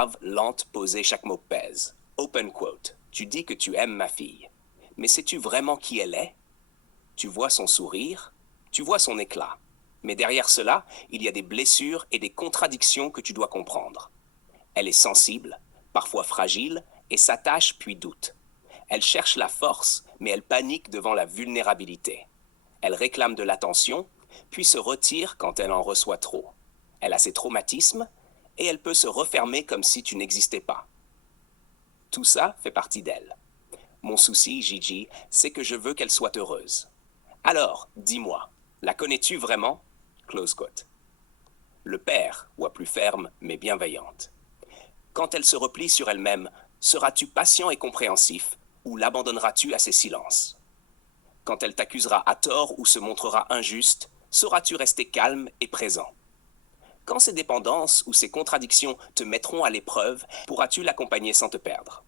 grave, lente, posée, chaque mot pèse. Open quote. Tu dis que tu aimes ma fille. Mais sais-tu vraiment qui elle est? Tu vois son sourire, tu vois son éclat. Mais derrière cela, il y a des blessures et des contradictions que tu dois comprendre. Elle est sensible, parfois fragile, et s'attache puis doute. Elle cherche la force, mais elle panique devant la vulnérabilité. Elle réclame de l'attention, puis se retire quand elle en reçoit trop. Elle a ses traumatismes, et elle peut se refermer comme si tu n'existais pas. Tout ça fait partie d'elle. Mon souci, Gigi, c'est que je veux qu'elle soit heureuse. Alors, dis-moi, la connais-tu vraiment? Close quote. Le père, voix plus ferme mais bienveillante. Quand elle se replie sur elle-même, seras-tu patient et compréhensif ou l'abandonneras-tu à ses silences? Quand elle t'accusera à tort ou se montrera injuste, sauras-tu rester calme et présent? Quand ces dépendances ou ces contradictions te mettront à l'épreuve, pourras-tu l'accompagner sans te perdre?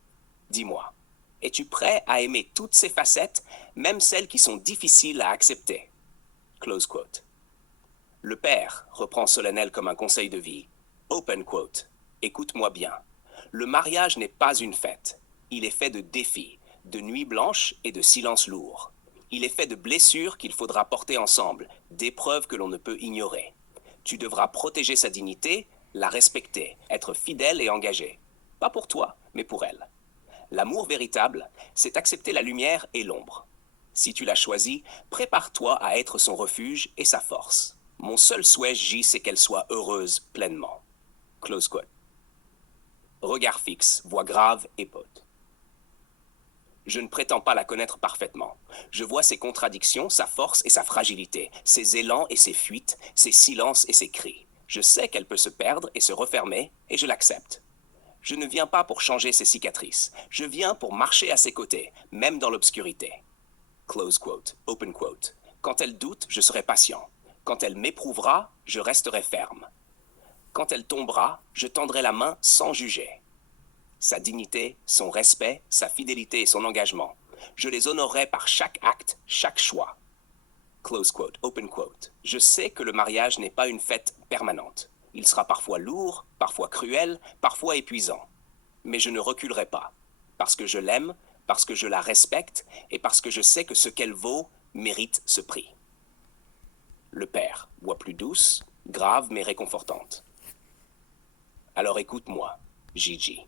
Dis-moi, es-tu prêt à aimer toutes ces facettes, même celles qui sont difficiles à accepter? Close quote. Le père reprend solennel comme un conseil de vie. Open quote. Écoute-moi bien. Le mariage n'est pas une fête. Il est fait de défis, de nuits blanches et de silences lourds. Il est fait de blessures qu'il faudra porter ensemble, d'épreuves que l'on ne peut ignorer. Tu devras protéger sa dignité, la respecter, être fidèle et engagé. Pas pour toi, mais pour elle. L'amour véritable, c'est accepter la lumière et l'ombre. Si tu l'as choisi, prépare-toi à être son refuge et sa force. Mon seul souhait, J, c'est qu'elle soit heureuse pleinement. Close quote. Regard fixe, voix grave et pote. Je ne prétends pas la connaître parfaitement. Je vois ses contradictions, sa force et sa fragilité, ses élans et ses fuites, ses silences et ses cris. Je sais qu'elle peut se perdre et se refermer, et je l'accepte. Je ne viens pas pour changer ses cicatrices. Je viens pour marcher à ses côtés, même dans l'obscurité. Close quote, open quote. Quand elle doute, je serai patient. Quand elle m'éprouvera, je resterai ferme. Quand elle tombera, je tendrai la main sans juger. Sa dignité, son respect, sa fidélité et son engagement. Je les honorerai par chaque acte, chaque choix. Close quote, open quote. Je sais que le mariage n'est pas une fête permanente. Il sera parfois lourd, parfois cruel, parfois épuisant. Mais je ne reculerai pas. Parce que je l'aime, parce que je la respecte et parce que je sais que ce qu'elle vaut mérite ce prix. Le père, voix plus douce, grave mais réconfortante. Alors écoute-moi, Gigi.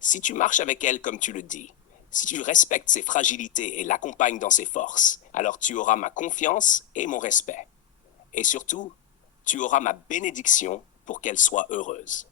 Si tu marches avec elle comme tu le dis, si tu respectes ses fragilités et l'accompagnes dans ses forces, alors tu auras ma confiance et mon respect. Et surtout, tu auras ma bénédiction pour qu'elle soit heureuse.